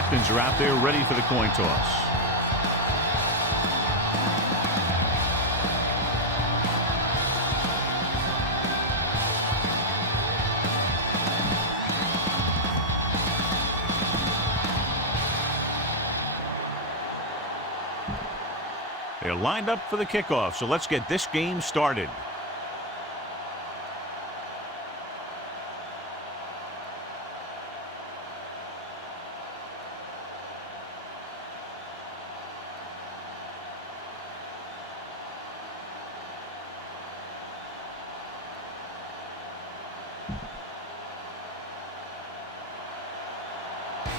captains are out there ready for the coin toss. They're lined up for the kickoff, so let's get this game started.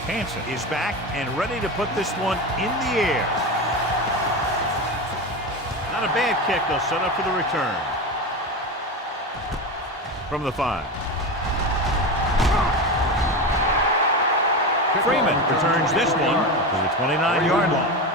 Hansen is back and ready to put this one in the air. Not a bad kick. They'll set up for the return. From the 5. Freeman returns this one to the 29-yard line.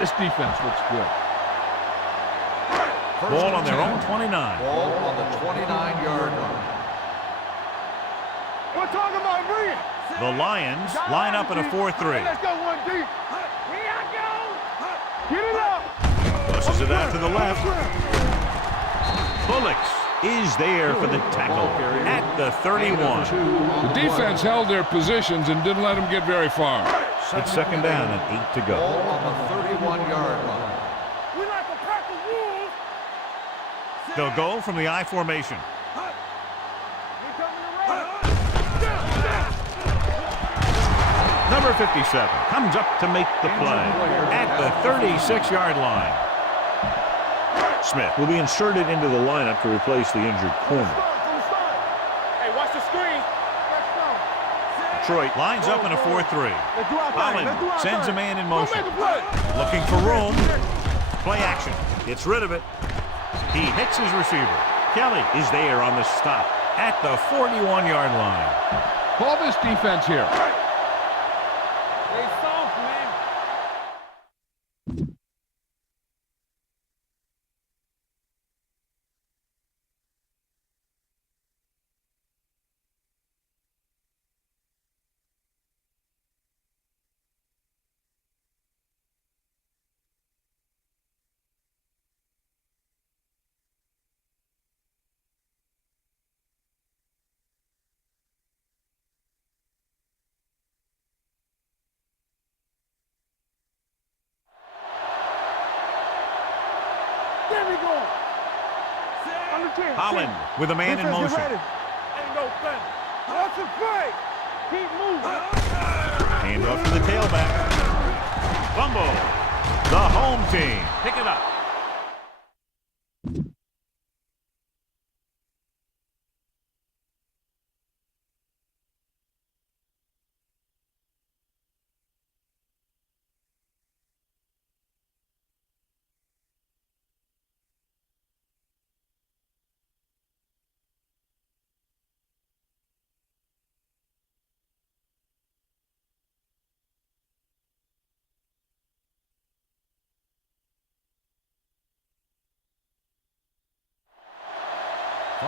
This defense looks good. Ball on their own 29. Ball on the 29-yard line. We're talking about brilliant. The Lions line up in a 4-3. Let's go one deep. Here I go. Get it up. Pushes it out to the left. Bullocks is there for the tackle at the 31. The defense held their positions and didn't let them get very far. It's second down and 8 to go. Ball on the 31-yard line. We like a pack of wolves. They'll go from the I formation. Number 57 comes up to make the play at the 36-yard line. Smith will be inserted into the lineup to replace the injured corner. Hey, watch the screen. Detroit lines up in a 4-3. Holland sends a man in motion. Looking for room. Play action. Gets rid of it. He hits his receiver. Kelly is there on the stop at the 41-yard line. Call this defense here. They soft, man. he going? Under 10. Holland with a man in motion. Ain't no thing. What's the play? Keep moving. Hand off to the tailback. Fumble. The home team pick it up.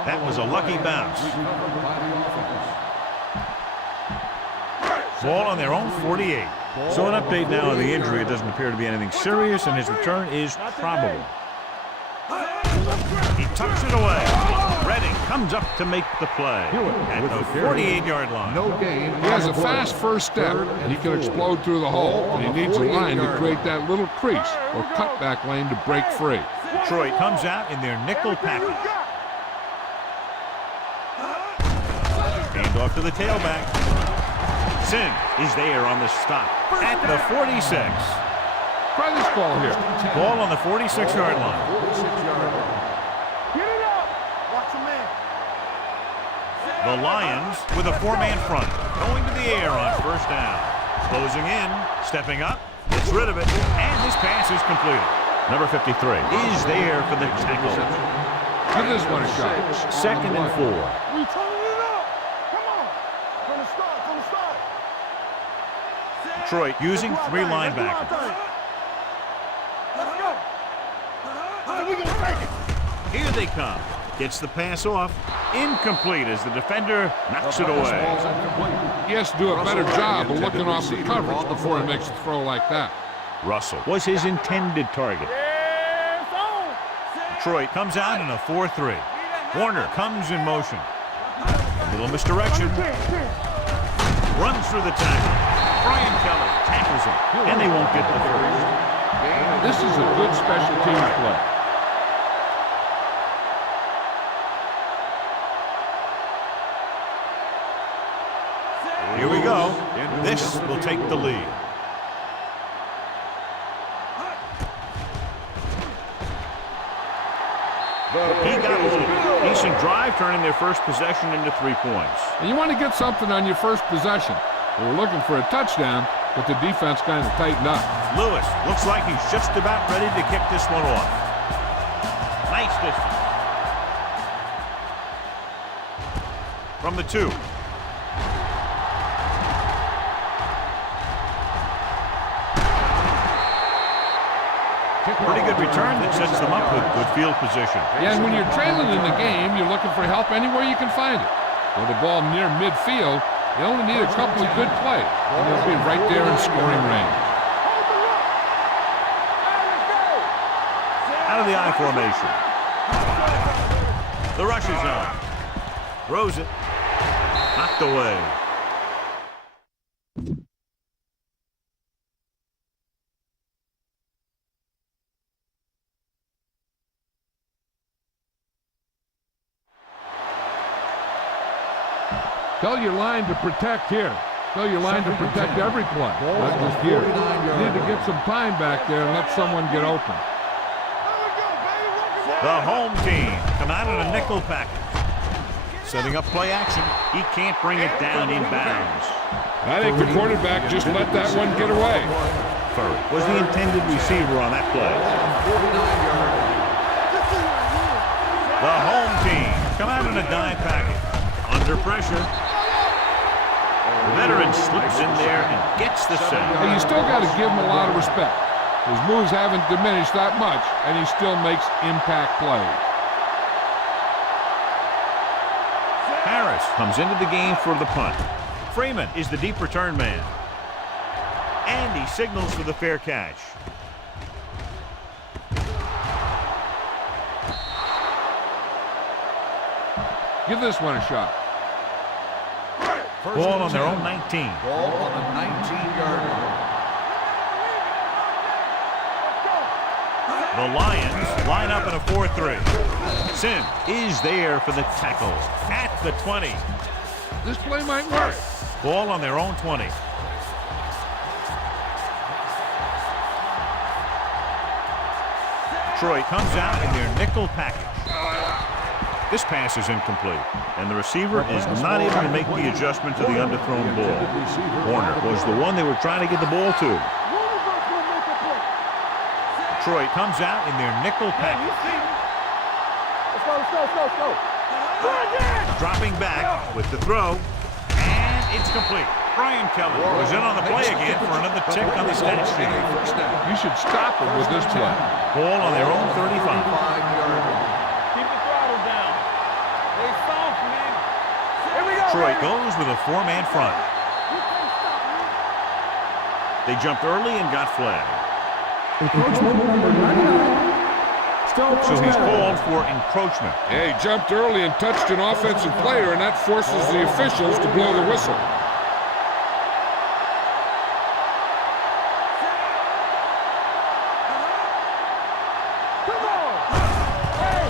That was a lucky bounce. Ball on their own 48. So an update now on the injury. It doesn't appear to be anything serious, and his return is probable. He tucks it away. Redding comes up to make the play at the 48-yard line. No gain. He has a fast first step, and he can explode through the hole. And he needs a line to create that little crease or cutback lane to break free. Detroit comes out in their nickel package. Hand off to the tailback. Sin is there on the stop at the 46. Try this ball here. Ball on the 46-yard line. Get it up. Watch a man. The Lions with a four-man front, going to the air on first down. Closing in, stepping up, gets rid of it, and this pass is completed. Number 53 is there for the tackle. Give this one a shot. 2nd and 4. We turning it up. Come on. From the start. Detroit using 3 linebackers. Let's go. We gonna take it. Here they come. Gets the pass off. Incomplete as the defender knocks it away. He has to do a better job of looking off the coverage before he makes a throw like that. Russell was his intended target. Detroit comes out in a 4-3. Warner comes in motion. A little misdirection. Runs through the tackle. Brian Kelly tackles him, and they won't get the first. This is a good special teams play. Here we go. This will take the lead. He got a little decent drive, turning their first possession into 3 points. And you want to get something on your first possession. They were looking for a touchdown, but the defense kind of tightened up. Lewis looks like he's just about ready to kick this one off. Nice distance. From the 2. Pretty good return that sets them up with good field position. Yeah, and when you're trailing in the game, you're looking for help anywhere you can find it. With the ball near midfield, you only need a couple of good plays, and they'll be right there in scoring range. Out of the I formation. The rush is on. Throws it. Knocked away. Tell your line to protect here. Tell your line to protect every play, not just here. You need to get some time back there and let someone get open. The home team come out in a nickel package. Setting up play action. He can't bring it down in bounds. I think the quarterback just let that one get away. Furry was the intended receiver on that play. The home team come out in a dime package. Under pressure. The veteran slips in there and gets the sack. And you still got to give him a lot of respect. His moves haven't diminished that much, and he still makes impact plays. Harris comes into the game for the punt. Freeman is the deep return man. And he signals for the fair catch. Give this one a shot. Ball on their own 19. Ball on the 19-yard line. The Lions line up in a 4-3. Sim is there for the tackle at the 20. This play might work. Ball on their own 20. Detroit comes out in their nickel package. This pass is incomplete, and the receiver is not able to make the adjustment to the underthrown ball. Warner was the one they were trying to get the ball to. Detroit comes out in their nickel package. Let's go. Dropping back with the throw, and it's complete. Brian Kelly was in on the play again for another tick on the stat sheet. You should stop them with this play. Ball on their own 35. Keep the throttle down. They soft, man. Here we go. Detroit goes with a 4-man front. They jumped early and got flagged. Encroachment number 99. So he's called for encroachment. Yeah, he jumped early and touched an offensive player, and that forces the officials to blow the whistle.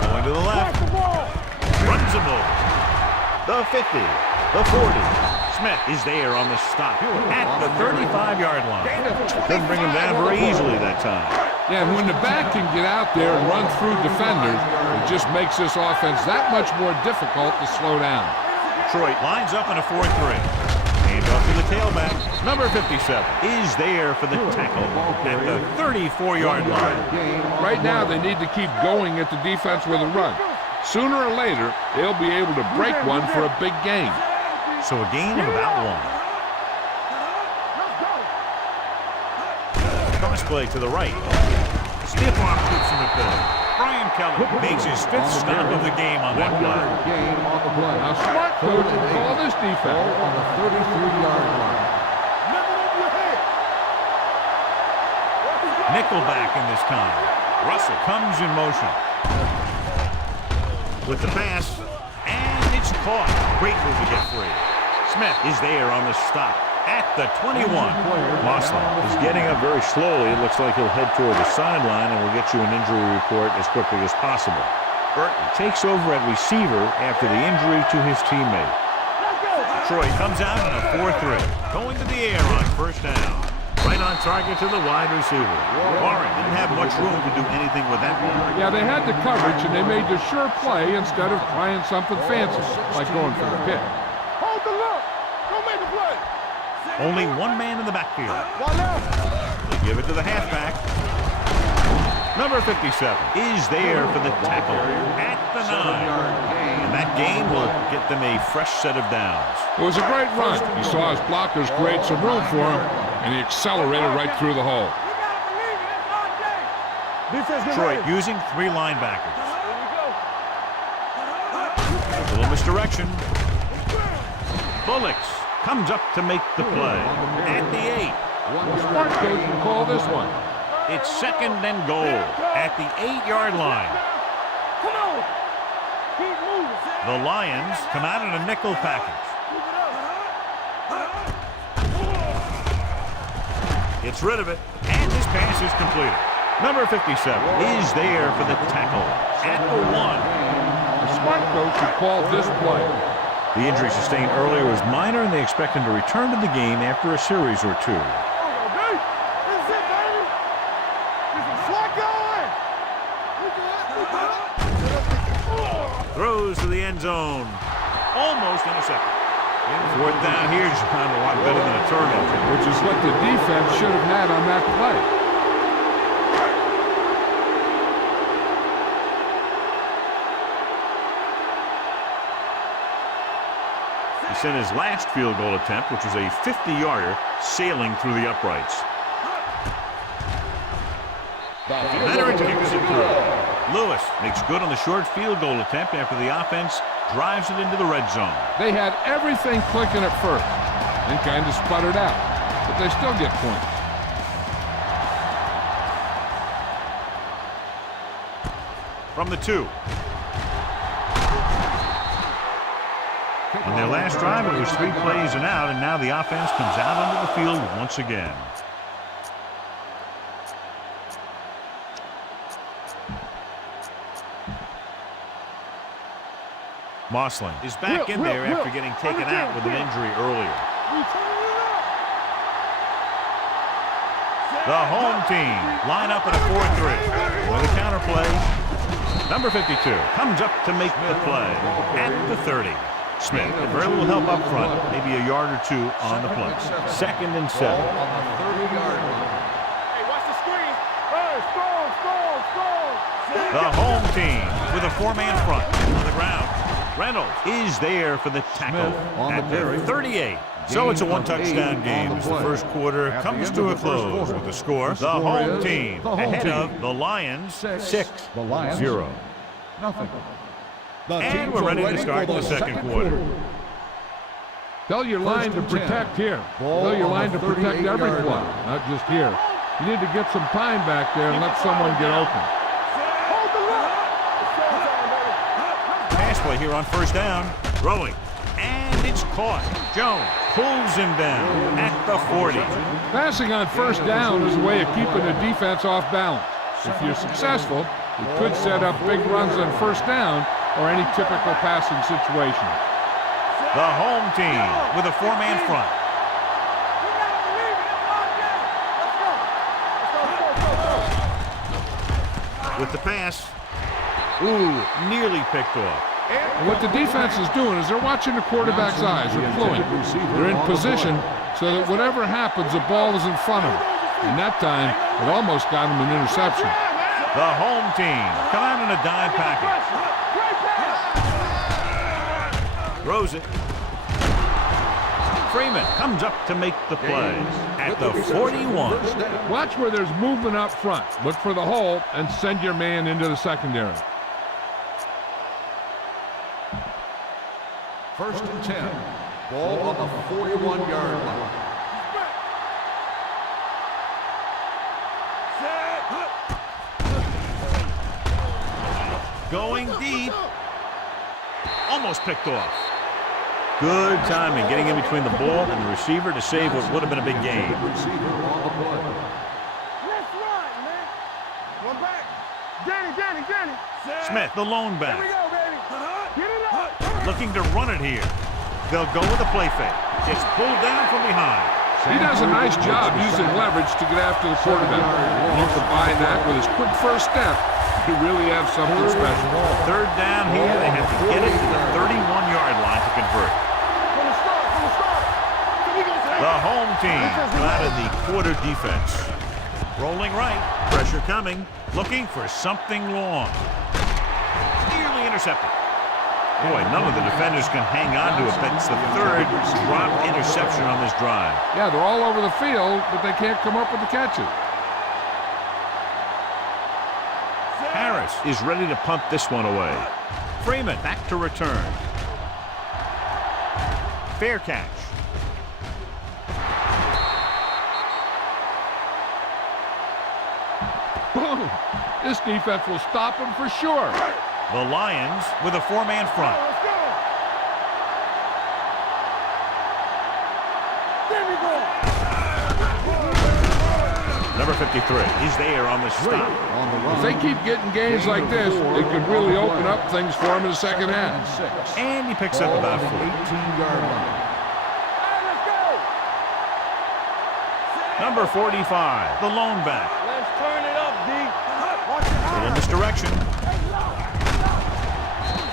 Going to the left. Runs him over. The 50. The 40. Smith is there on the stop at the 35-yard line. Couldn't bring him down very easily that time. Yeah, and when the back can get out there and run through defenders, it just makes this offense that much more difficult to slow down. Detroit lines up in a 4-3. Hand off to the tailback. Number 57 is there for the tackle at the 34-yard line. Right now, they need to keep going at the defense with a run. Sooner or later, they'll be able to break one for a big gain. So a gain of about 1. Cross play to the right. Stiff arm keeps him at bay. Brian Kelly makes his 5th stop of the game on that play. Now, smart coach will call this defense On the 33-yard line. Nickelback in this time. Russell comes in motion. With the pass, and it's caught. Great move to get free. Smith is there on the stop at the 21. Mosley is getting up very slowly. It looks like he'll head toward the sideline, and we'll get you an injury report as quickly as possible. Burton takes over at receiver after the injury to his teammate. Detroit comes out in a 4-3. Going to the air on first down. Right on target to the wide receiver. Warren didn't have much room to do anything with that one. Yeah, they had the coverage, and they made the sure play instead of trying something fancy, like going for the pick. Hold the look. Don't make a play. Only one man in the backfield. They give it to the halfback. Number 57 is there for the tackle at the 9. And that gain will get them a fresh set of downs. It was a great run. He saw his blockers create some room for him, and he accelerated right through the hole. Detroit using 3 linebackers. A little misdirection. Bullocks comes up to make the play at the 8. Smart coach will call this one. It's 2nd and goal at the 8-yard line. Come on. Keep moving. The Lions come out in a nickel package. Gets rid of it, and this pass is completed. Number 57 is there for the tackle at the 1. The smart coach will call this play. The injury sustained earlier was minor, and they expect him to return to the game after a series or 2. Throws to the end zone. Almost intercepted. 4th down here is kind of a lot better than a turnover. Which is what the defense should have had on that play. He sent his last field goal attempt, which was a 50-yarder, sailing through the uprights. Veteran kicks it through. Lewis makes good on the short field goal attempt after the offense drives it into the red zone. They had everything clicking at first and kind of sputtered out, but they still get points. From the 2. On their last drive, it was 3 plays and out, and now the offense comes out onto the field once again. Moslin is back in there after getting taken out with an injury earlier. The home team line up in a 4-3. With a counter play, number 52 comes up to make the play at the 30. Smith had very little help up front, maybe a yard or two on the play. 2nd and 7. On the 30-yard line. Hey, watch the screen. Hey, score. The home team with a 4-man front on the ground. Reynolds is there for the tackle at the 38. So it's a one-touchdown game as the first quarter comes to a close with the score. The home team ahead of the Lions 6-0. Nothing. And we're ready to start the second quarter. Tell your line to protect here. Tell your line to protect every play, not just here. You need to get some time back there and let someone get open. Pass play here on first down. Throwing. And it's caught. Jones pulls him down at the 40. Passing on first down is a way of keeping the defense off balance. If you're successful, you could set up big runs on first down or any typical passing situation. The home team with a 4-man front. With the pass. Ooh, nearly picked off. And what the defense is doing is they're watching the quarterback's eyes. They're pulling. They're in position so that whatever happens, the ball is in front of them. And that time, it almost got him an interception. The home team come out in a dime package. Throws it. Freeman comes up to make the play at the 41. Watch where there's movement up front. Look for the hole and send your man into the secondary. 1st and 10. Ball on the 41-yard line. Going deep. Almost picked off. Good timing, getting in between the ball and the receiver to save what would have been a big game. Let's run, man. One back. Danny. Smith, the lone back. Here we go, baby. Get it up. Looking to run it here. They'll go with a play fake. Gets pulled down from behind. He does a nice job using leverage to get after the quarterback. When you combine that with his quick first step, you really have something special. 3rd down here. They have to get it to the 31-yard line to convert. The home team out of the quarter defense. Rolling right. Pressure coming. Looking for something long. Nearly intercepted. Boy, none of the defenders can hang on to it. That's the 3rd dropped interception on this drive. Yeah, they're all over the field, but they can't come up with the catches. Harris is ready to punt this one away. Freeman back to return. Fair catch. Boom! This defense will stop him for sure. The Lions with a 4-man front. Number 53, he's there on the stop. If they keep getting games like this, it could really open up things for him in the second half. And he picks up about 4. 18-yard line. Number 45, the lone back. Let's turn it up, D. In this direction.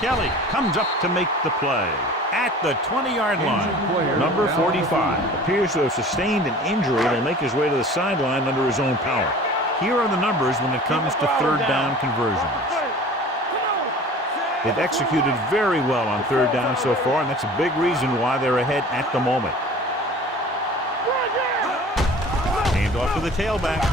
Kelly comes up to make the play at the 20-yard line. Number 45 appears to have sustained an injury and will make his way to the sideline under his own power. Here are the numbers when it comes to 3rd down conversions. They've executed very well on 3rd down so far, and that's a big reason why they're ahead at the moment. Hand off to the tailback.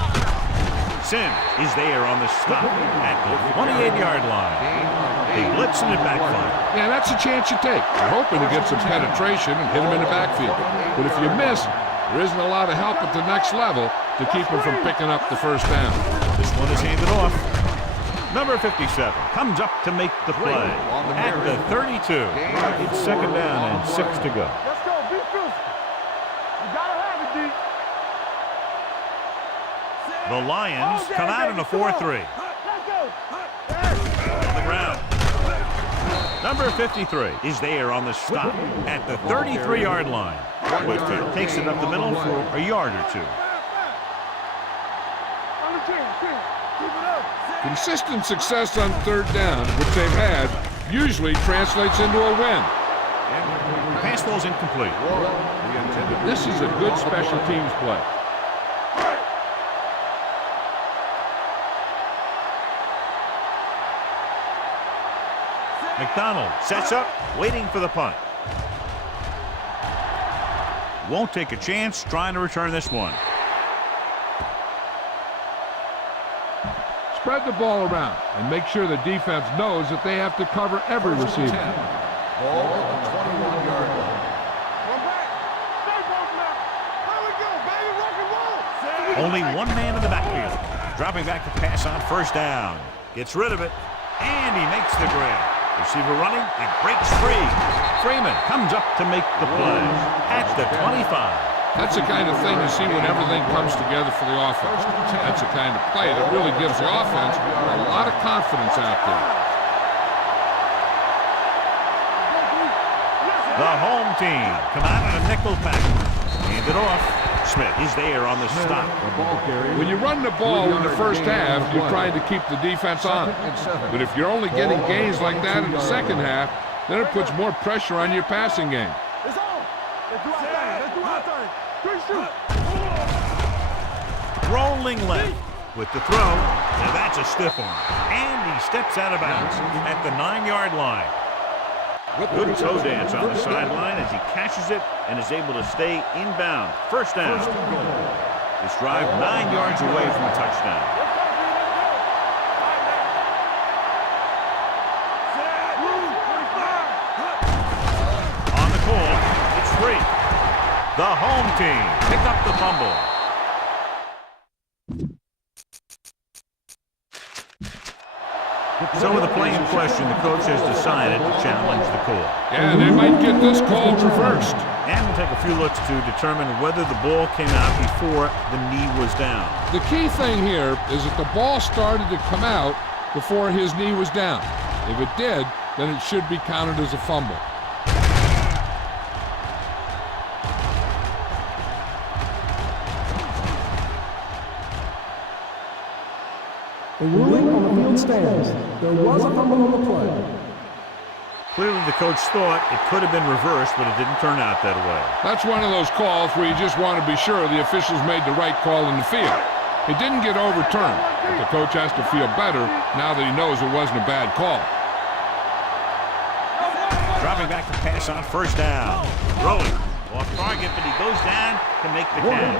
Sims is there on the stop at the 28-yard line. They blitz and it backfire. Yeah, that's a chance you take. You're hoping to get some penetration and hit him in the backfield. But if you miss, there isn't a lot of help at the next level to keep him from picking up the first down. This one is handed off. Number 57 comes up to make the play at the 32. It's 2nd down and 6 to go. Let's go, be physical. You gotta have it, D. The Lions come out in a 4-3. Let's go. On the ground. Number 53 is there on the stop at the 33-yard line. Whitfield takes it up the middle for a yard or two. Consistent success on third down, which they've had, usually translates into a win. The pass ball's incomplete. This is a good special teams play. McDonald sets up, waiting for the punt. Won't take a chance trying to return this one. Spread the ball around and make sure the defense knows that they have to cover every receiver. Ball on the 21-yard line. Only one man in the backfield. Dropping back to pass on first down. Gets rid of it, and he makes the grab. Receiver running and breaks free. Freeman comes up to make the play at the 25. That's the kind of thing you see when everything comes together for the offense. That's the kind of play that really gives the offense a lot of confidence out there. The home team come out in a nickel package. Hand it off. Smith is there on the stop. When you run the ball in the first half, you're trying to keep the defense on it. But if you're only getting gains like that in the second half, then it puts more pressure on your passing game. Rolling left with the throw. Now that's a stiff one. And he steps out of bounds at the 9-yard line. Good toe dance on the sideline as he catches it and is able to stay inbound. First down. This drive 9 yards away from a touchdown. On the call, it's free. The home team pick up the fumble. So with the play in question, the coach has decided to challenge the call. Yeah, they might get this call reversed. And we'll take a few looks to determine whether the ball came out before the knee was down. The key thing here is that the ball started to come out before his knee was down. If it did, then it should be counted as a fumble. The ruling on the field stands. There was a fumble on the play. Clearly the coach thought it could have been reversed, but it didn't turn out that way. That's one of those calls where you just want to be sure the officials made the right call in the field. It didn't get overturned, but the coach has to feel better now that he knows it wasn't a bad call. Dropping back to pass on first down. Throwing off target, but he goes down to make the catch.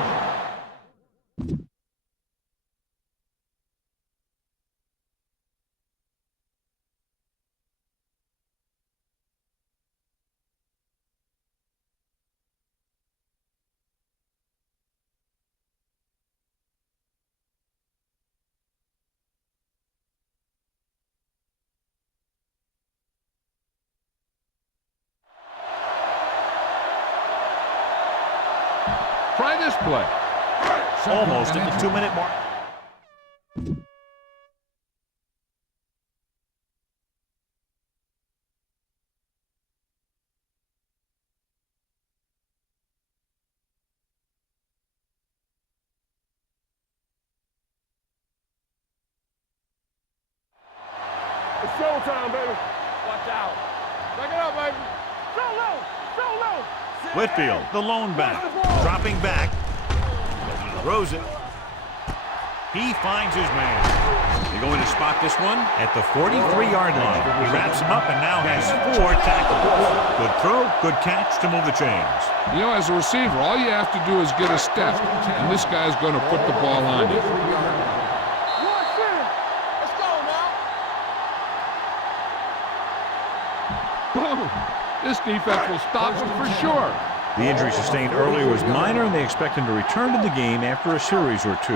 Try this play. Almost at the 2-minute mark. It's showtime, baby. Watch out. Back it up, baby. So low. So low. Whitfield, the lone back, dropping back. He throws it. He finds his man. They're going to spot this one at the 43-yard line. He wraps him up and now has 4 tackles. Good throw, good catch to move the chains. You know, as a receiver, all you have to do is get a step, and this guy's going to put the ball on you. Let's go now. Boom! This defense will stop him for sure. The injury sustained earlier was minor, and they expect him to return to the game after a series or 2.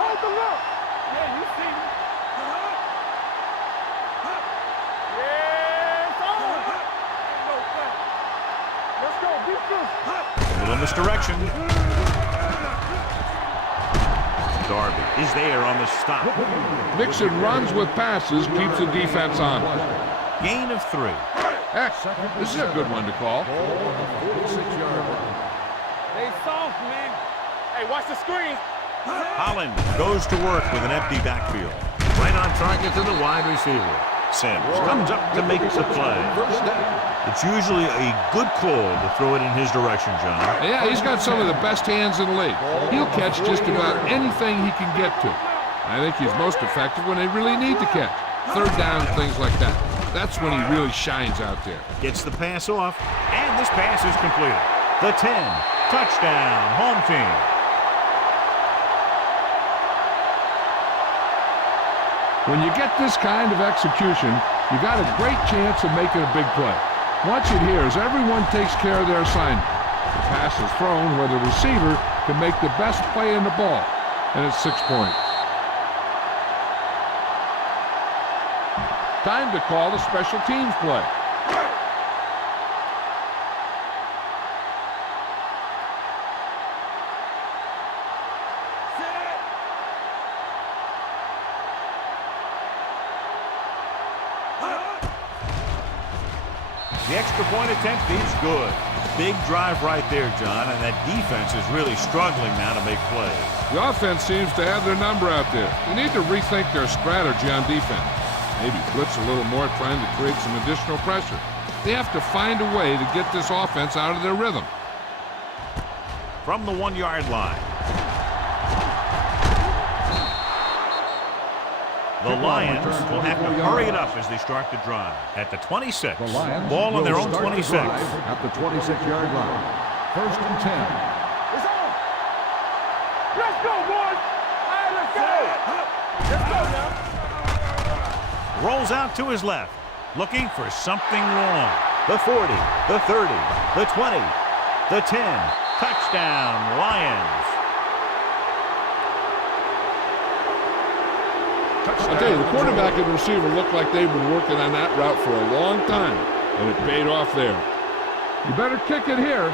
Hold the look. Yeah, you see me. Yeah, it's on. Let's go. Beat this. A little misdirection. Darby is there on the stop. Mixing runs with passes keeps the defense on. Gain of 3. Heck, this is a good one to call. They soft, man. Hey, watch the screen. Holland goes to work with an empty backfield. Right on target to the wide receiver. Sims comes up to make the play. It's usually a good call to throw it in his direction, John. Yeah, he's got some of the best hands in the league. He'll catch just about anything he can get to. I think he's most effective when they really need to catch. Third down, things like that. That's when he really shines out there. Gets the pass off, and this pass is completed. The 10, touchdown, home team. When you get this kind of execution, you got a great chance of making a big play. Watch it here as everyone takes care of their assignment. The pass is thrown where the receiver can make the best play in the ball, and it's 6 points. Time to call the special teams play. The extra point attempt is good. Big drive right there, John, and that defense is really struggling now to make plays. The offense seems to have their number out there. They need to rethink their strategy on defense. Maybe blitz a little more, trying to create some additional pressure. They have to find a way to get this offense out of their rhythm. From the 1-yard line. The Lions will have to hurry it up as they start the drive. At the 26, ball on their own 26. At the 26-yard line. 1st and 10. It's on. Let's go, boys. All right, let's go. Let's go now. Rolls out to his left, looking for something wrong. The 40, the 30, the 20, the 10. Touchdown, Lions. I'll tell you, the quarterback and the receiver look like they've been working on that route for a long time, and it paid off there. You better kick it here.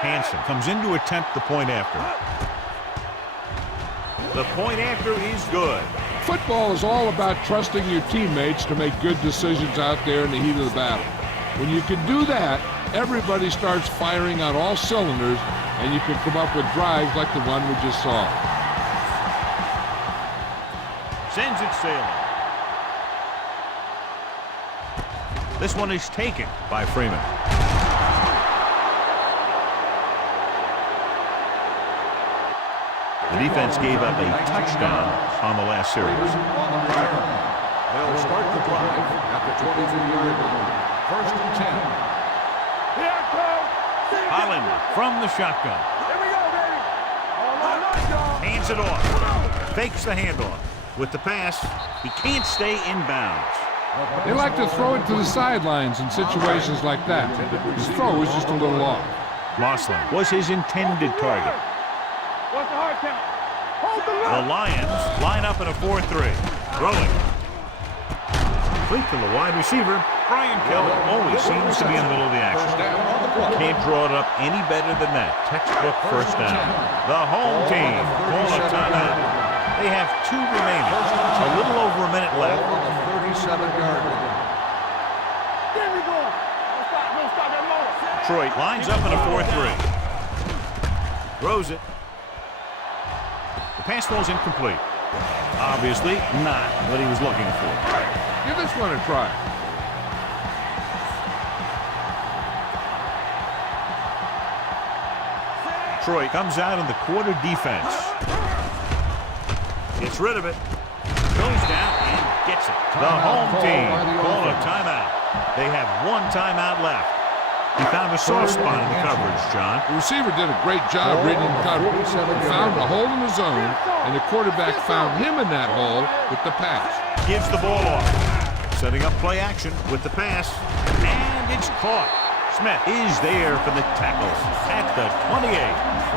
Hansen comes in to attempt the point after. The point after is good. Football is all about trusting your teammates to make good decisions out there in the heat of the battle. When you can do that, everybody starts firing on all cylinders, and you can come up with drives like the one we just saw. Sends it sailing. This one is taken by Freeman. The defense gave up a touchdown on the last series. They'll start the drive at the 22-yard line. 1st and 10. Here it comes. Holland from the shotgun. Here we go, baby. All right, y'all. Hands it off. Fakes the handoff. With the pass, he can't stay in bounds. They like to throw it to the sidelines in situations like that. His throw was just a little off. Moslin was his intended target. What's the hard count? Hold the The Lions line up in a 4-3. Throwing. Complete to the wide receiver. Brian Kelly always seems to be in the middle of the action. Can't draw it up any better than that. Textbook first down. The home team call a timeout. They have 2 remaining. A little over a minute left. On the 37-yard line. There we go. Don't stop that motor. Detroit lines up in a 4-3. Throws it. The pass falls incomplete. Obviously not what he was looking for. Give this one a try. Detroit comes out in the quarter defense. Gets rid of it. Goes down and gets it. The home team call a timeout. They have 1 timeout left. He found a soft spot in the coverage, John. The receiver did a great job reading the coverage. He found a hole in the zone, and the quarterback found him in that hole with the pass. Gives the ball off. Setting up play action with the pass. And it's caught. Smith is there for the tackle at the 28.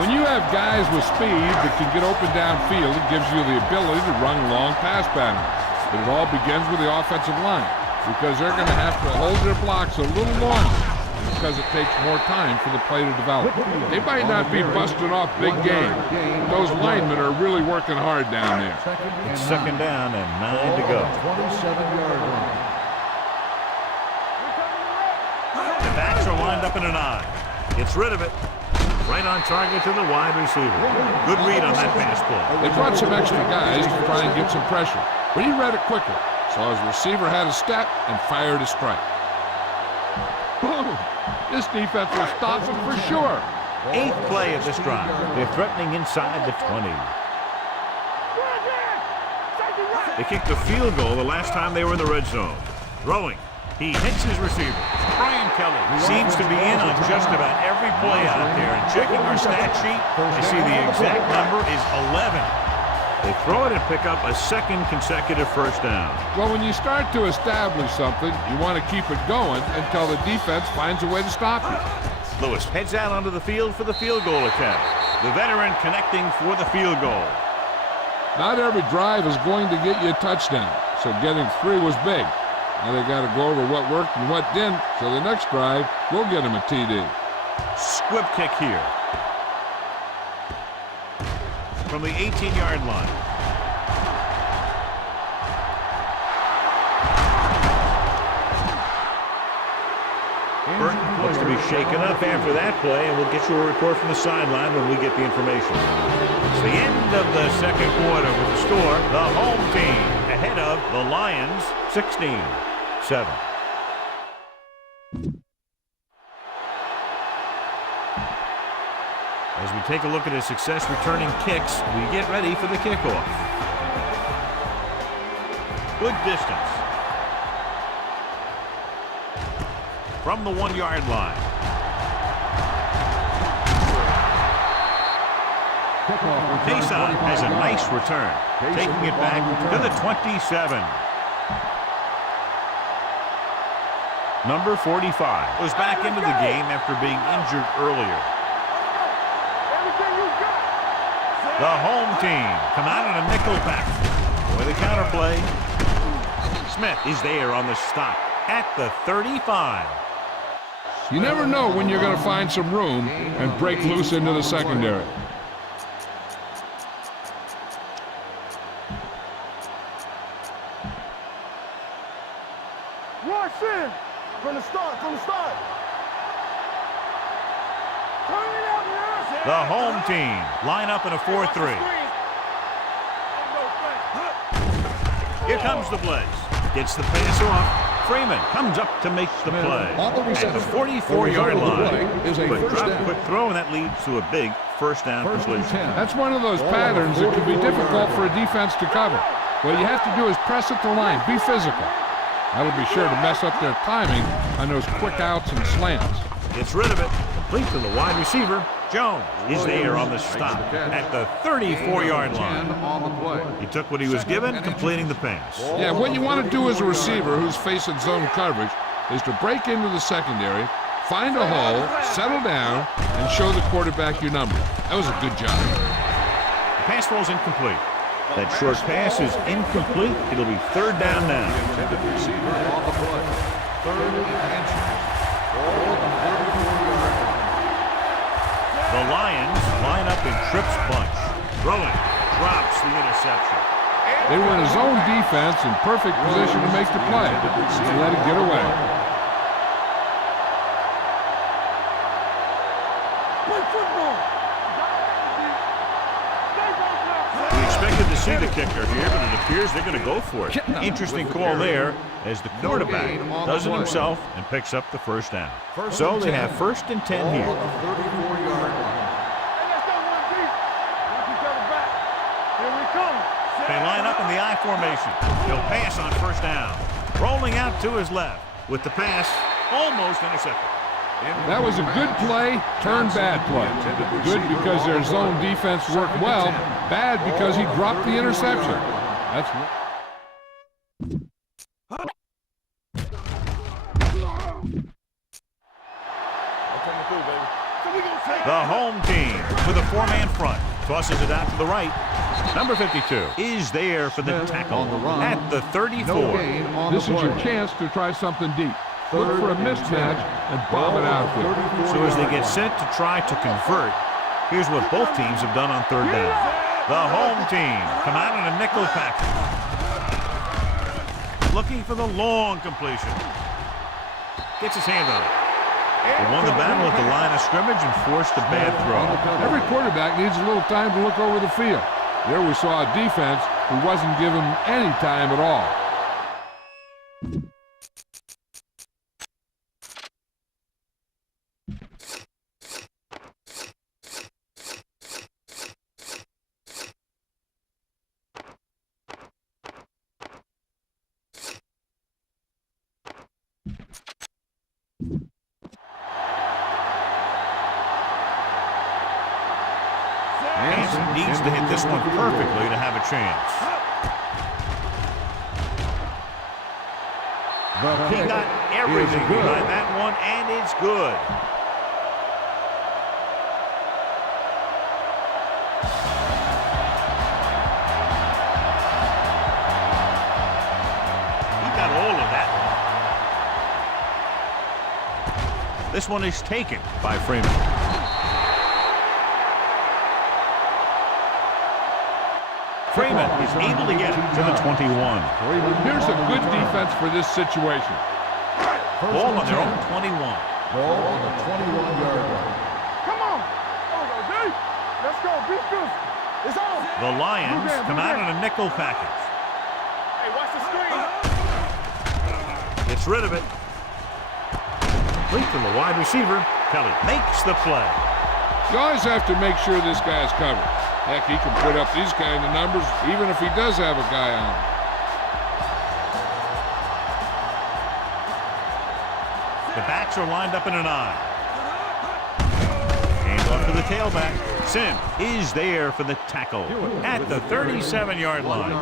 When you have guys with speed that can get open downfield, it gives you the ability to run long pass patterns. But it all begins with the offensive line, because they're going to have to hold their blocks a little longer. because it takes more time for the play to develop. They might not be busting off big game. Those linemen are really working hard down there. It's second down and 9 to go. 27-yard line. The backs are lined up in an I. Gets rid of it. Right on target to the wide receiver. Good read on that pass play. They brought some extra guys to try and get some pressure, but he read it quickly. So his receiver had a step and fired a strike. Boom! This defense will stop him for sure. 8th play of this drive. They're threatening inside the 20. They kicked a field goal the last time they were in the red zone. Throwing. He hits his receiver. Brian Kelly seems to be in on just about every play out there. And checking our stat sheet, I see the exact number is 11. They throw it and pick up a second consecutive first down. Well, when you start to establish something, you want to keep it going until the defense finds a way to stop you. Lewis heads out onto the field for the field goal attempt. The veteran connecting for the field goal. Not every drive is going to get you a touchdown, so getting 3 was big. Now they got to go over what worked and what didn't, so the next drive will get him a TD. Squib kick here. From the 18-yard line. Burton looks to be shaken up after that play, and we'll get you a report from the sideline when we get the information. It's the end of the second quarter with the score. The home team ahead of the Lions 16-7. As we take a look at his success returning kicks, we get ready for the kickoff. Good distance. From the 1-yard line. Mason has a nice return, taking it back to the 27. Number 45 was back into the game after being injured earlier. The home team come out in a nickel pack with a counterplay. Smith is there on the stop at the 35. You never know when you're going to find some room and break loose into the secondary. Watch in. From the start. The home team line up in a 4-3. Here comes the blitz. Gets the pass off. Freeman comes up to make the play. At the 44-yard line. Quick drop, quick throw, and that leads to a big first down completion. That's one of those patterns that can be difficult for a defense to cover. What you have to do is press at the line, be physical. That'll be sure to mess up their timing on those quick outs and slants. Gets rid of it. Complete to the wide receiver. Jones is there on the stop at the 34-yard line. He took what he was given, completing the pass. Yeah, what you want to do as a receiver who's facing zone coverage is to break into the secondary, find a hole, settle down, and show the quarterback your number. That was a good job. The pass rolls incomplete. That short pass is incomplete. It'll be third down now. Intended receiver on the play. Third and The Lions line up in trips bunch. Throwing, drops the interception. They were in a zone defense in perfect position to make the play. They let it get away. We expected to see the kicker here, but it appears they're going to go for it. Interesting call there as the quarterback does it himself and picks up the first down. So they have first and 10 here. 34-yard line. They line up in the I formation. He'll pass on first down. Rolling out to his left with the pass almost intercepted. That was a good play, turned bad play. Good because their zone defense worked well, bad because he dropped the interception. That's the home team with a four-man front. Tosses it out to the right. Number 52 is there for the tackle at the 34. This is your chance to try something deep. look for a mismatch and bomb it out there. So as they get set to try to convert, here's what both teams have done on third down. The home team come out in a nickel package, looking for the long completion. Gets his hand on it. They won the battle at the line of scrimmage and forced a bad throw. Every quarterback needs a little time to look over the field. There we saw a defense who wasn't given any time at all. Needs to hit this one perfectly to have a chance. He got everything behind that one, and it's good. He got all of that one. This one is taken by Freeman. Freeman is able to get it to the 21. Here's a good defense for this situation. Ball on their own 21. Ball on the 21-yard line. Come on. Let's go. Beat this. It's on. The Lions come out in a nickel package. Hey, watch the screen. Gets rid of it. Complete to the wide receiver. Kelly makes the play. You always have to make sure this guy's covered. Heck, he can put up these kind of numbers even if he does have a guy on him. The backs are lined up in an eye. Hand off to the tailback. Sim is there for the tackle at the 37-yard line.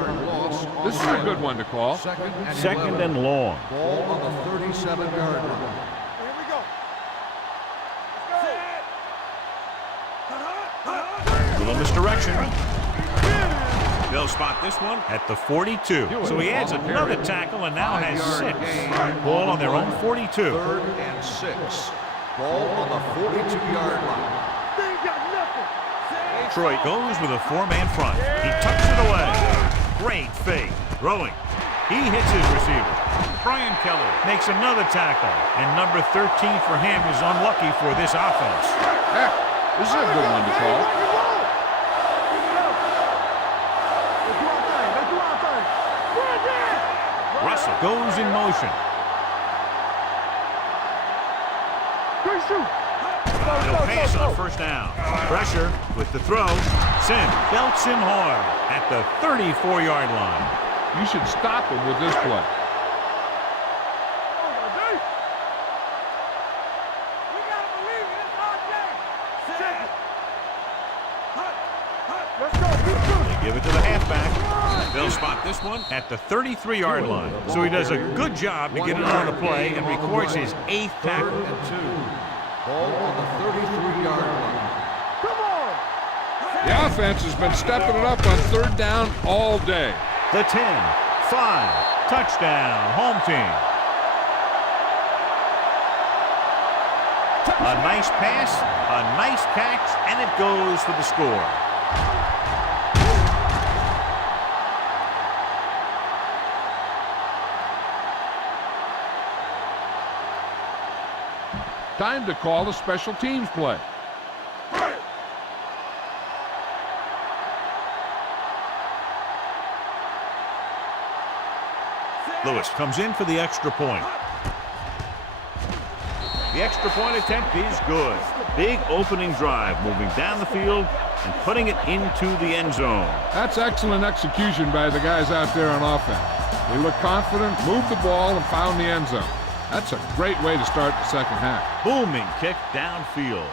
This is a good one to call. Second and long. Ball on the 37-yard line. Here we go. Little misdirection. They'll spot this one at the 42. So he adds another tackle and now has 6. Ball on their own 42. 3rd and 6. Ball on the 42-yard line. They ain't got nothing. Detroit goes with a 4-man front. He tucks it away. Great fake. Throwing. He hits his receiver. Brian Kelly makes another tackle. And number 13 for him is unlucky for this offense. Heck, this is a good one to call. Russell goes in motion. He'll pass on first down. Pressure with the throw. Sim belts him hard at the 34-yard line. You should stop him with this play. They give it to the halfback. They'll spot this one at the 33-yard line. So he does a good job to get it on the play and records his 8th tackle. 3rd and 2. Ball on the 33-yard line. Come on. The offense has been stepping it up on third down all day. The 10, 5, touchdown, home team. A nice pass, a nice catch, and it goes for the score. Time to call a special teams play. Lewis comes in for the extra point. The extra point attempt is good. Big opening drive, moving down the field and putting it into the end zone. That's excellent execution by the guys out there on offense. They looked confident, moved the ball, and found the end zone. That's a great way to start the second half. Booming kick downfield.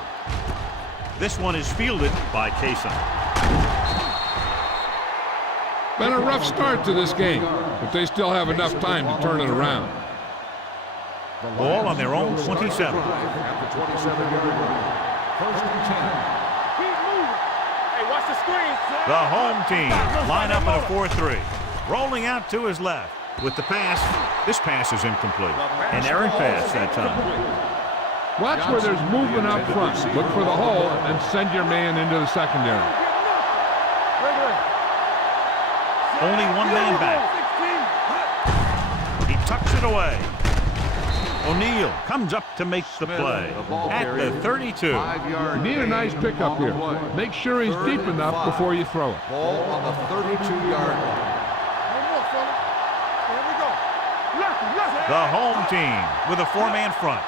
This one is fielded by Kaysen. Been a rough start to this game, but they still have enough time to turn it around. Ball on their own 27. At the 27-yard line. 1st and 10. Keep moving. Hey, watch the screen. The home team line up in a 4-3. Rolling out to his left. With the pass, this pass is incomplete. An errant pass that time. Watch where there's movement up front. Look for the hole and send your man into the secondary. Only one man back. He tucks it away. O'Neal comes up to make the play at the 32. You need a nice pickup here. Make sure he's deep enough before you throw it. Ball on the 32-yard line. The home team with a four-man front.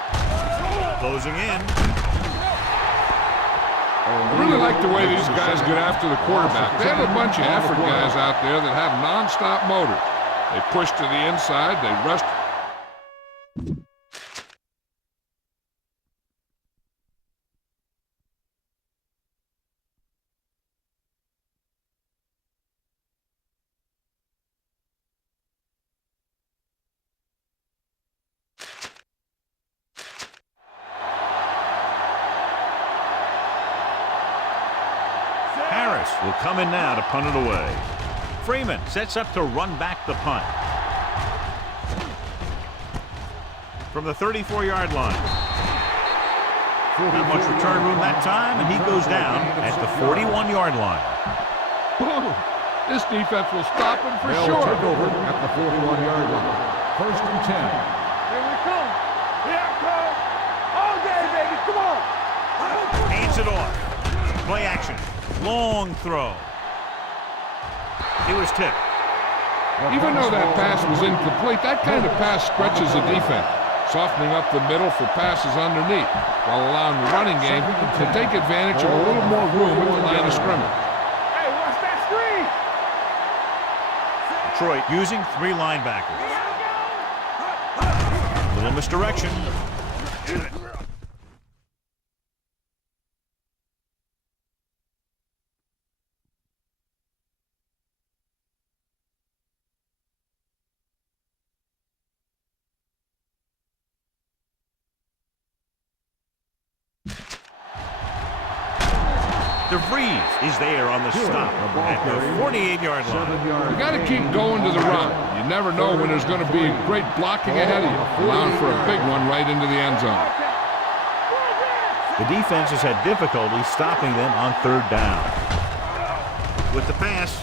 Closing in. I really like the way these guys get after the quarterback. They have a bunch of effort guys out there that have non-stop motors. They push to the inside, they rush. Will come in now to punt it away. Freeman sets up to run back the punt. From the 34-yard line. Not much return room that time, and he goes down at the 41-yard line. This defense will stop him for They'll sure. take over at the 41-yard line. First and 10. Here we come. Here I come. All day, baby. Come on. Hands it off. Play action. Long throw. It was tipped. Even though that pass was incomplete, that kind of pass stretches the defense, softening up the middle for passes underneath, while allowing the running game to take advantage of a little more room at the line of scrimmage. Hey, watch that screen. Detroit using three linebackers. Little misdirection. DeVries is there on the stop at the 48-yard line. You got to keep going to the run. You never know when there's going to be great blocking ahead of you, allowing for a big one right into the end zone. The defense has had difficulty stopping them on third down. With the pass,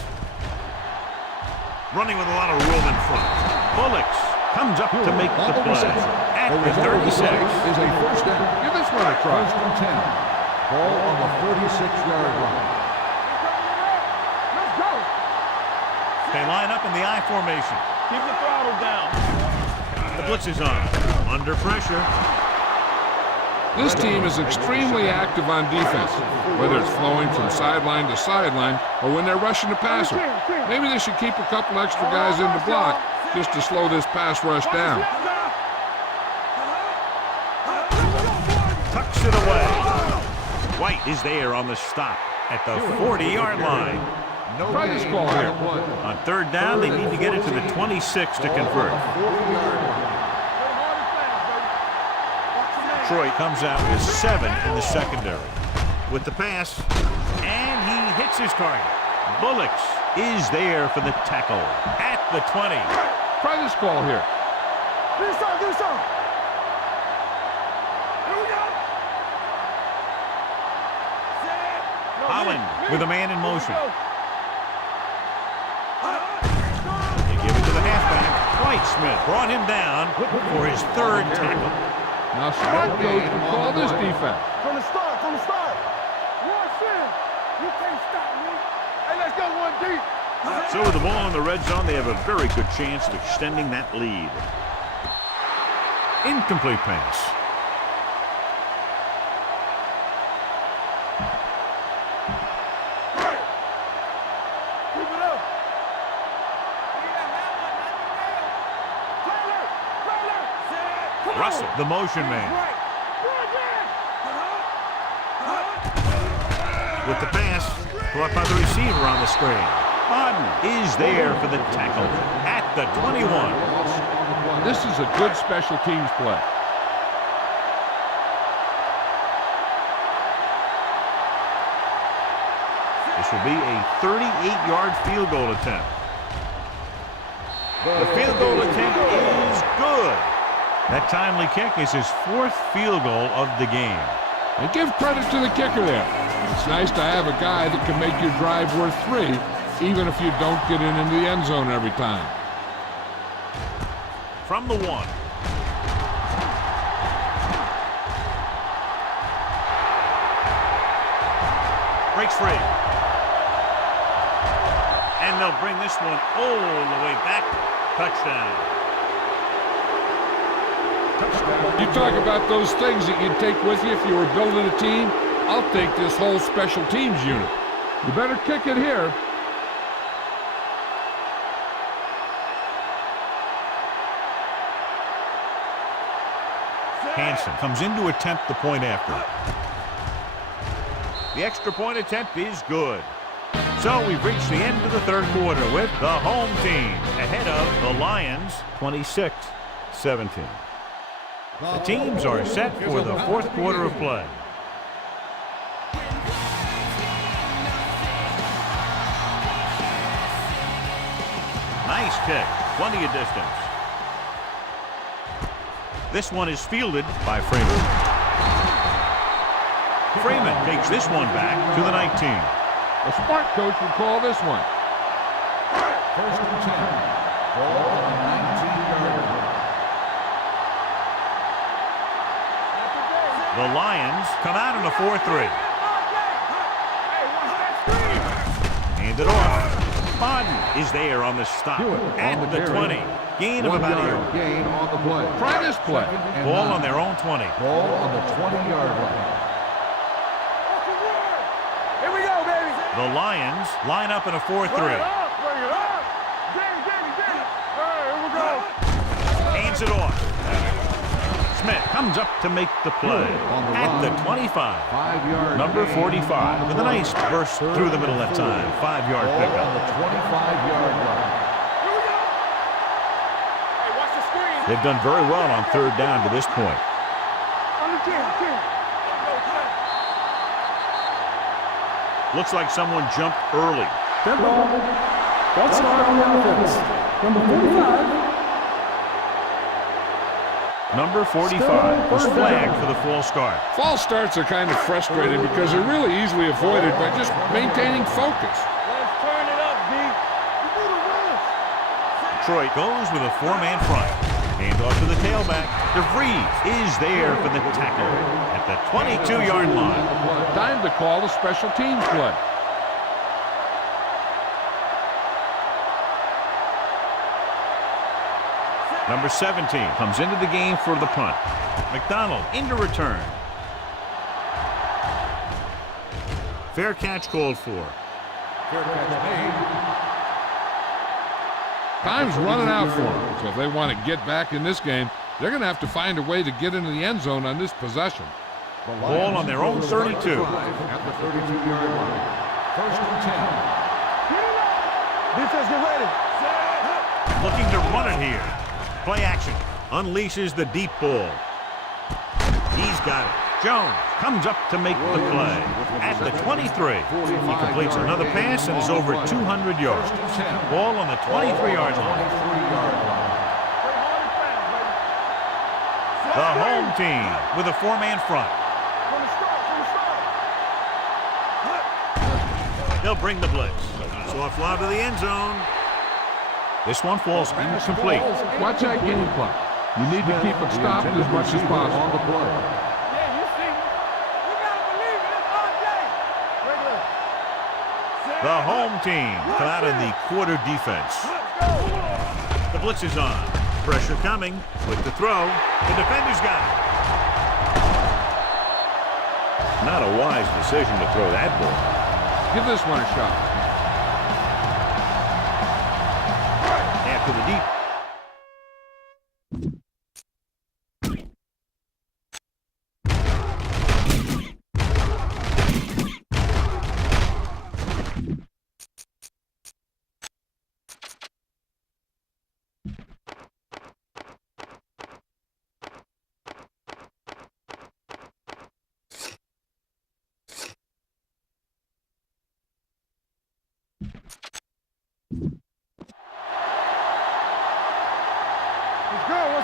running with a lot of room in front. Bullocks comes up to make the play at the 36. Is a first down. Give this one a try. First and 10. Ball on the 46-yard line. Let's go. They line up in the I formation. Keep the throttle down. The blitz is on. Under pressure. This team is extremely active on defense, whether it's flowing from sideline to sideline or when they're rushing the passer. Maybe they should keep a couple extra guys in the block just to slow this pass rush down. Tucks it away. White is there on the stop at the 40-yard line. Try this call here. On third down, they need to get it to the 26 to convert. Detroit comes out with 7 in the secondary. With the pass, and he hits his target. Bullocks is there for the tackle at the 20. Try this call here. Do some. Here we go. Holland with a man in motion. They give it to the halfback. Dwight Smith brought him down for his third tackle. Now smart coach can call this defense. From the start. Rush in. You can't stop me. Hey, let's go one deep. So with the ball in the red zone, they have a very good chance of extending that lead. Incomplete pass. Keep it up. Russell, the motion man. With the pass, brought by the receiver on the screen. Madden is there for the tackle at the 21. This is a good special teams play. This will be a 38-yard field goal attempt. The field goal attempt is good. That timely kick is his 4th field goal of the game. And give credit to the kicker there. It's nice to have a guy that can make your drive worth 3, even if you don't get it into the end zone every time. From the 1. Breaks free. And they'll bring this one all the way back. Touchdown. You talk about those things that you'd take with you if you were building a team. I'll take this whole special teams unit. You better kick it here. Hansen comes in to attempt the point after. The extra point attempt is good. So we've reached the end of the 3rd quarter with the home team ahead of the Lions 26-17. The teams are set for the 4th quarter of play. Nice kick, plenty of distance. This one is fielded by Freeman. Freeman takes this one back to the 19. A smart coach would call this one. 1st and 10. Ball on the 19-yard line. The Lions come out in a 4-3. Hand it off. Madden is there on the stop at the 20. Gain of about a yard. Gain on the play. Try this play. Ball on their own 20. Ball on the 20-yard line. Here we go, baby. The Lions line up in a 4-3. Bring it up. Get it. All right, here we go. Hands it off. Smith comes up to make the play at the 25. 5-yard. Number 45 with a nice burst through the middle that time. 5-yard Ball on pickup. the 25-yard line. Here we go. Hey, watch the screen. They've done very well on 3rd down to this point. On the 10. Looks like someone jumped early. Dead ball. False start on the offense. Number 45. Number 45 was flagged for the false start. False starts are kind of frustrating because they're really easily avoided by just maintaining focus. Let's turn it up, D. You do the rules. Detroit goes with a 4-man front. Hand off to the tailback. DeVries is there for the tackle at the 22-yard line. Time to call a special teams play. Number 17 comes into the game for the punt. McDonald into return. Fair catch called for. Fair catch made. Time's running out for them. So if they want to get back in this game, they're going to have to find a way to get into the end zone on this possession. Ball on their own 32. At the 32-yard line. 1st and 10. Defense, get ready. Looking to run it here. Play action. Unleashes the deep ball. He's got it. Jones comes up to make the play at the 23. He completes another pass and is over 200 yards. Ball on the 23-yard line. The home team with a 4-man front. They'll bring the blitz. Soft lob to the end zone. This one falls incomplete. Watch that game clock. You need to keep it stopped as much as possible. On the play. Yeah, you see. We gotta believe it. It's our day. The home team come out in the quarter defense. The blitz is on. Pressure coming. With the throw. The defender's got it. Not a wise decision to throw that ball. Give this one a shot. After the deep.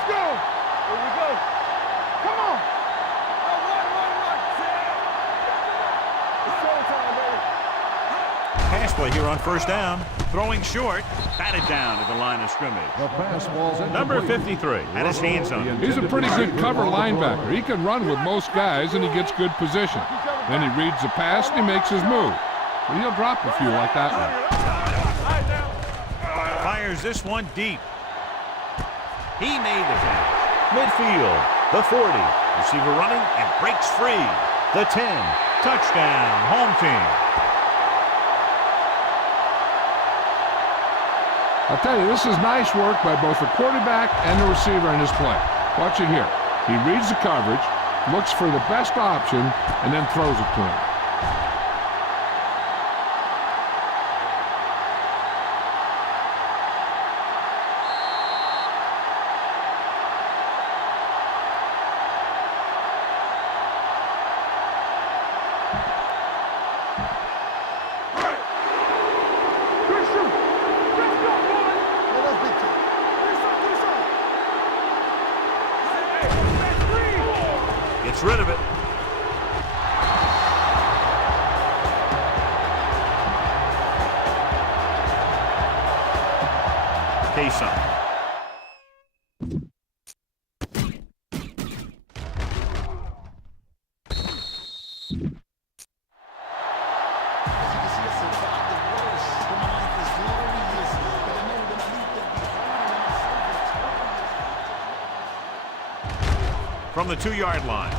go. Here we go. Come on. Run. It's showtime, baby. Pass play here on first down. Throwing short. Batted down at the line of scrimmage. The pass ball's incomplete. Number 53 had his hands on it. He's a pretty good cover linebacker. He can run with most guys, and he gets good position. Then he reads the pass, and he makes his move. But he'll drop a few like that one. Fires this one deep. He made the catch. Midfield. The 40. Receiver running and breaks free. The 10. Touchdown. Home team. I'll tell you, this is nice work by both the quarterback and the receiver in this play. Watch it here. He reads the coverage, looks for the best option, and then throws it to him. Gets rid of it. Kaysen. From the 2-yard line.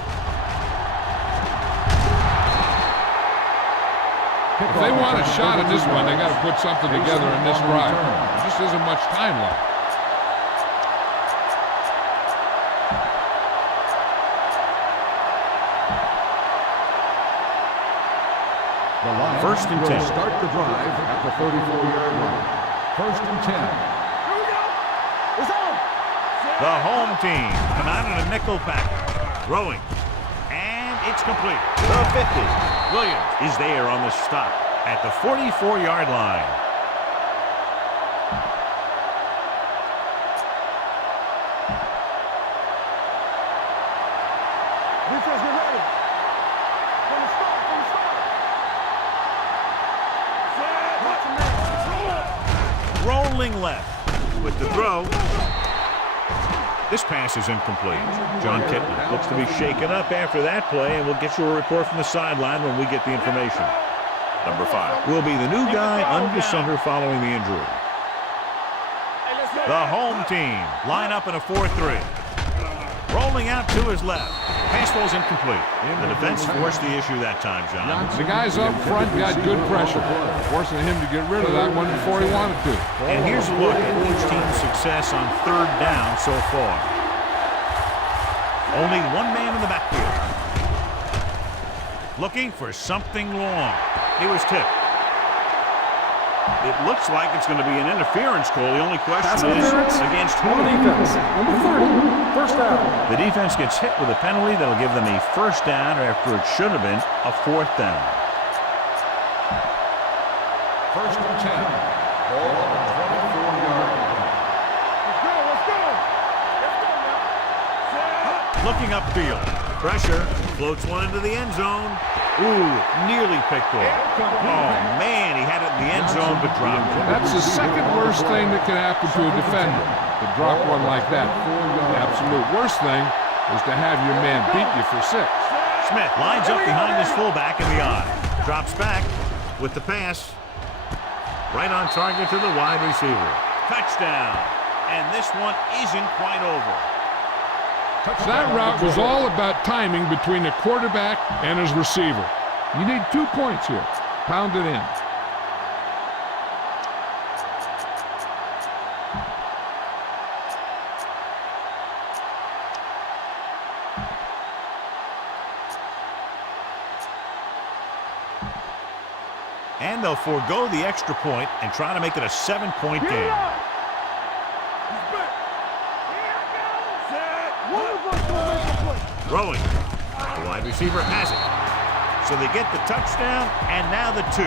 If they want a shot at this one, they got to put something together in this drive. There just isn't much time left. The Lions First and 10. will start the drive at the 34-yard line. First and 10. Here we go. It's on. The home team come out in a nickel package. Throwing. And it's complete. The 50. Williams is there on the stop at the 44-yard line. Defense, get ready. From the start. Rolling left with the throw. This pass is incomplete. John Kitna looks to be shaken up after that play, and we'll get you a report from the sideline when we get the information. Number 5 will be the new guy under center following the injury. The home team line up in a 4-3. Rolling out to his left. Pass ball's incomplete. The defense forced the issue that time, John. The guys up front got good pressure, forcing him to get rid of that one before he wanted to. And here's a look at each team's success on 3rd down so far. Only one man in the backfield. Looking for something long. He was tipped. It looks like it's going to be an interference call. The only question is against who? Defense. Number 30. First down. The defense gets hit with a penalty that'll give them a first down after it should have been a 4th down. First and 10. Ball on the 24-yard line. Let's go. Looking upfield. Pressure. Floats one into the end zone. Ooh, nearly picked off. Oh, man, he had it in the end zone, but dropped it. That's the second worst thing that can happen to a defender, to drop one like that. The absolute worst thing is to have your man beat you for 6. Smith lines up behind his fullback in the eye. Drops back with the pass. Right on target to the wide receiver. Touchdown. And this one isn't quite over. That route was all about timing between the quarterback and his receiver. You need 2 points here. Pound it in. And they'll forego the extra point and try to make it a 7-point game. Throwing. The wide receiver has it. So they get the touchdown, and now the 2.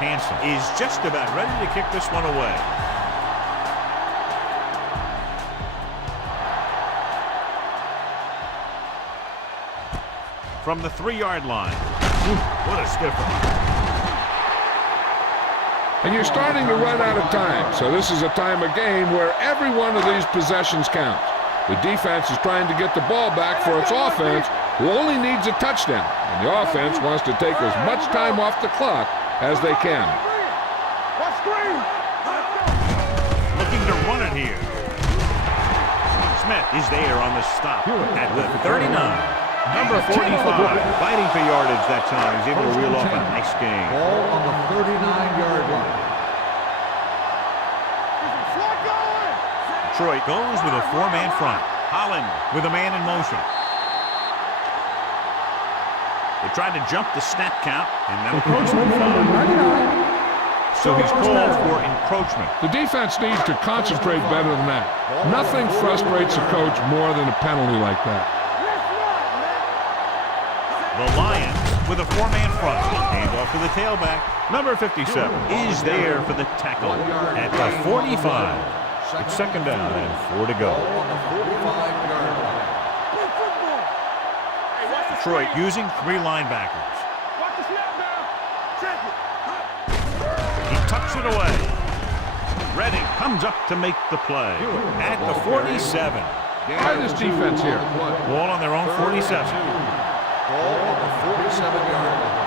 Hansen is just about ready to kick this one away. From the 3-yard line. What a stiffer. And you're starting to run out of time, so this is a time of game where every one of these possessions counts. The defense is trying to get the ball back for its offense, who only needs a touchdown, and the offense wants to take as much time off the clock as they can. Looking to run it here. Smith is there on the stop at the 39. Number 45, fighting for yardage that time. He's able to reel off a nice gain. Ball on the 39-yard line. Detroit goes with a 4-man front. Holland with a man in motion. They tried to jump the snap count, and that'll close the So he's called for encroachment. The defense needs to concentrate better than that. Nothing frustrates a coach more than a penalty like that. The Lions with a 4-man front. Hand off to the tailback. Number 57 is there for the tackle at the 45. It's second down and 4 to go. Detroit using 3 linebackers. He tucks it away. Redding comes up to make the play at the 47. Try this defense here. Ball on their own 47. Ball on the 47-yard line.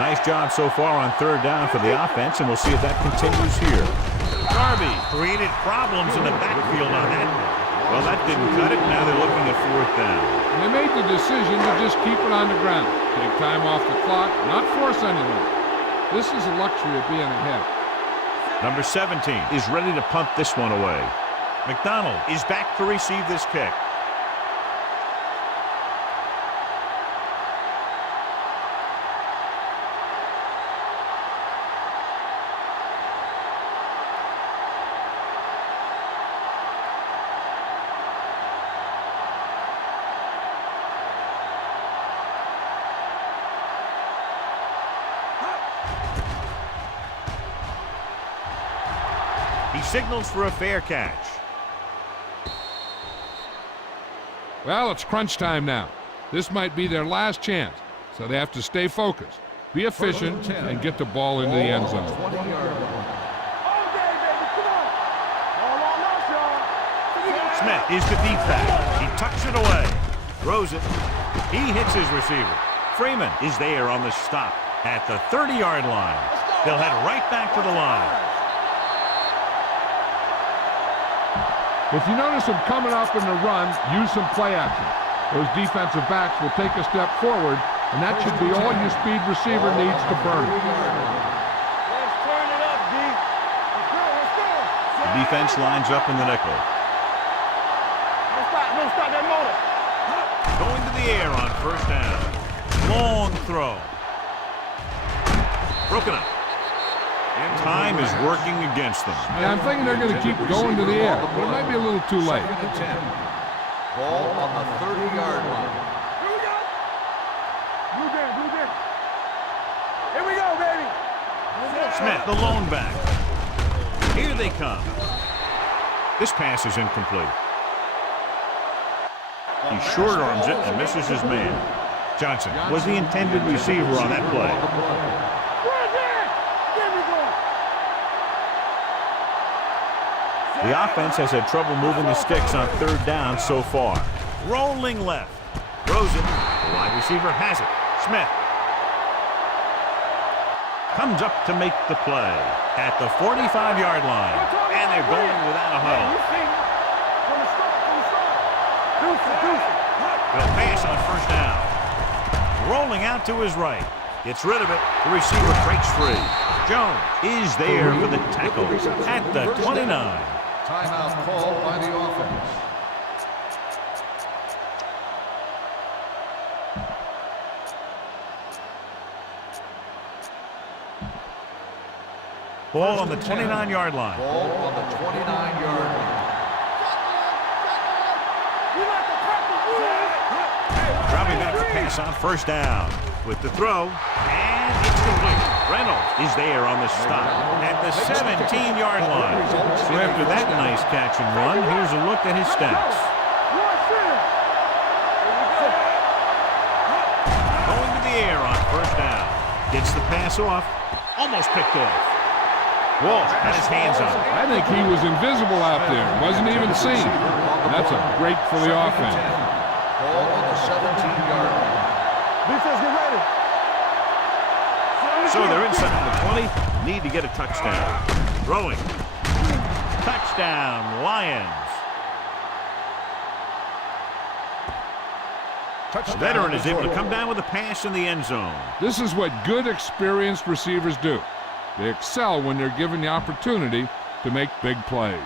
Nice job so far on 3rd down for the offense, and we'll see if that continues here. Darby created problems in the backfield on that. Well, that didn't cut it. Now they're looking at 4th down. And they made the decision to just keep it on the ground. Take time off the clock, not force anything. This is a luxury of being ahead. Number 17 is ready to punt this one away. McDonald is back to receive this kick. He signals for a fair catch. Well, it's crunch time now. This might be their last chance, so they have to stay focused, be efficient, and get the ball into the end zone. Smith is the deep back. He tucks it away. Throws it. He hits his receiver. Freeman is there on the stop at the 30-yard line. They'll head right back to the line. If you notice them coming up in the run, use some play action. Those defensive backs will take a step forward, and that should be all your speed receiver needs to burn. Let's turn it up, D. Let's go, let's go. The defense lines up in the nickel. Don't stop that motor. Going to the air on 1st down. Long throw. Broken up. And time is working against them. Yeah, I'm thinking they're going to keep going to the air, but it might be a little too late. 2nd and 10. Ball on the 30-yard line. Here we go. Blue game. Here we go, baby. Smith, the lone back. Here they come. This pass is incomplete. He short arms it and misses his man. Johnson was the intended receiver on that play. The offense has had trouble moving the sticks on 3rd down so far. Rolling left. Throws it. The wide receiver has it. Smith comes up to make the play at the 45-yard line. And they're going without a huddle. They'll pass on 1st down. Rolling out to his right. Gets rid of it. The receiver breaks free. Jones is there for the tackle at the 29. Timeout called by the offense. Ball on the 29-yard line. Ball on the 29-yard line. Dropping back to pass on 1st down. With the throw, and it's complete. Reynolds is there on the stop at the 17-yard line. So after that nice catch and run, here's a look at his stats. Going to the air on first down. Gets the pass off. Almost picked off. Walsh had his hands on it. I think he was invisible out there. Wasn't even seen. That's a break for the offense. Ball on the 17-yard line. Defense, get ready. So they're inside the 20. Need to get a touchdown. Throwing. Touchdown, Lions. The veteran is able to come down with a pass in the end zone. This is what good, experienced receivers do. They excel when they're given the opportunity to make big plays.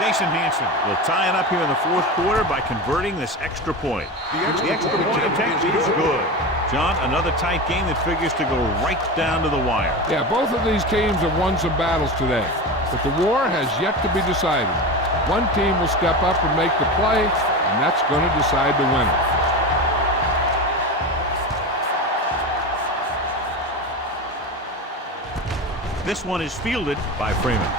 Jason Hanson will tie it up here in the fourth quarter by converting this extra point. The extra point attempt is good. John, another tight game that figures to go right down to the wire. Yeah, both of these teams have won some battles today, but the war has yet to be decided. One team will step up and make the play, and that's going to decide the winner. This one is fielded by Freeman.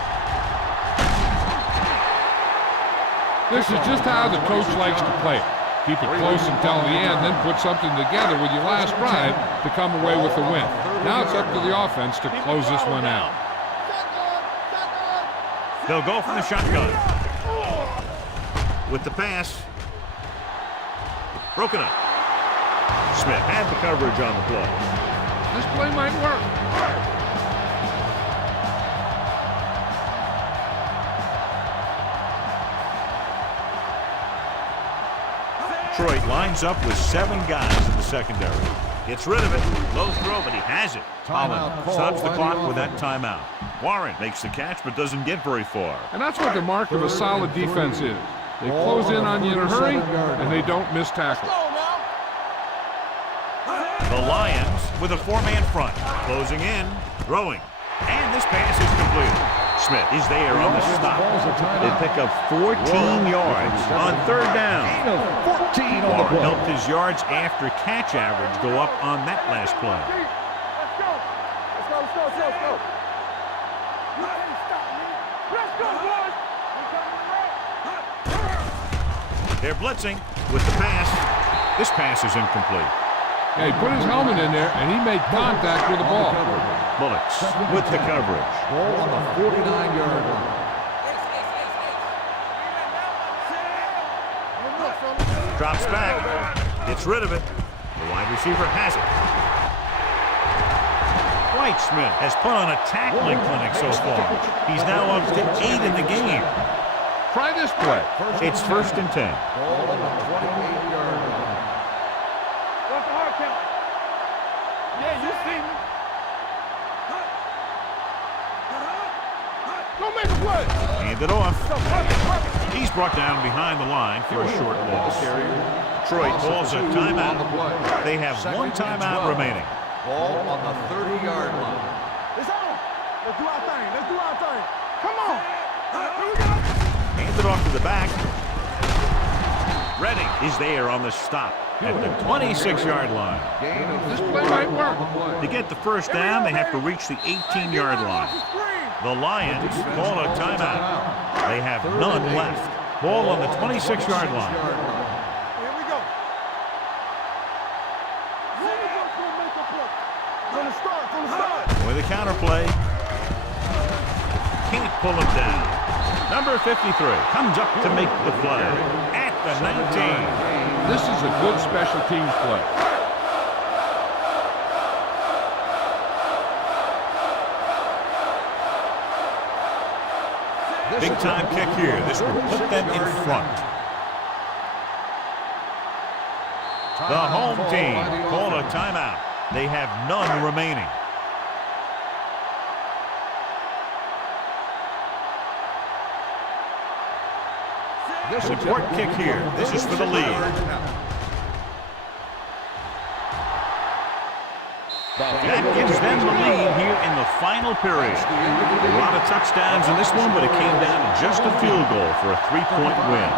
This is just how the coach likes to play it. Keep it close until the end, then put something together with your last drive to come away with the win. Now it's up to the offense to close this one out. They'll go from the shotgun. With the pass. Broken up. Smith had the coverage on the play. This play might work. Detroit lines up with 7 guys in the secondary. Gets rid of it. Low throw, but he has it. Holland stops the clock with that timeout. Warren makes the catch, but doesn't get very far. And that's what the mark of a solid defense is. They close in on you in a hurry, and they don't miss tackles. The Lions with a 4-man front. Closing in, throwing. And this pass is completed. Smith is there on the stop. They pick up 14 yards on third down. 14 on the Warren play. helped his yards after catch average go up on that last play. Let's go. Let's go, let's go, let's go, let's go. Let's go, boys. They're blitzing with the pass. This pass is incomplete. Yeah, he put his helmet in there, and he made contact with the ball. Bullets with the coverage. Ball on the 49-yard line. Drops back. Gets rid of it. The wide receiver has it. Dwight Smith has put on a tackling clinic so far. He's now up to 8 in the game. Try this play. It's 1st and 10. Ball on the 28-yard line. What's the hard count? Yeah, you see me. Go make a play. Hand it off. Go, perfect. He's brought down behind the line for a short loss. Detroit calls a timeout. They have 1 timeout remaining. Ball on the 30-yard line. It's on. Let's do our thing. Let's do our thing. Come on. Here we go. Hands it off to the back. Redding is there on the stop at the 26-yard line. This play might work. To get the first down, they have to reach the 18-yard line. The Lions call a timeout. They have none left. Ball on the 26-yard line. Here we go. From the start, from the start. With a counterplay. Can't pull him down. Number 53 comes up to make the play at the 19. This is a good special teams play. Big time kick here. This will put them in front. The home team called a timeout. They have none remaining. Support kick here. This is for the lead. That gives them the lead here in the final period. A lot of touchdowns in this one, but it came down to just a field goal for a 3-point win.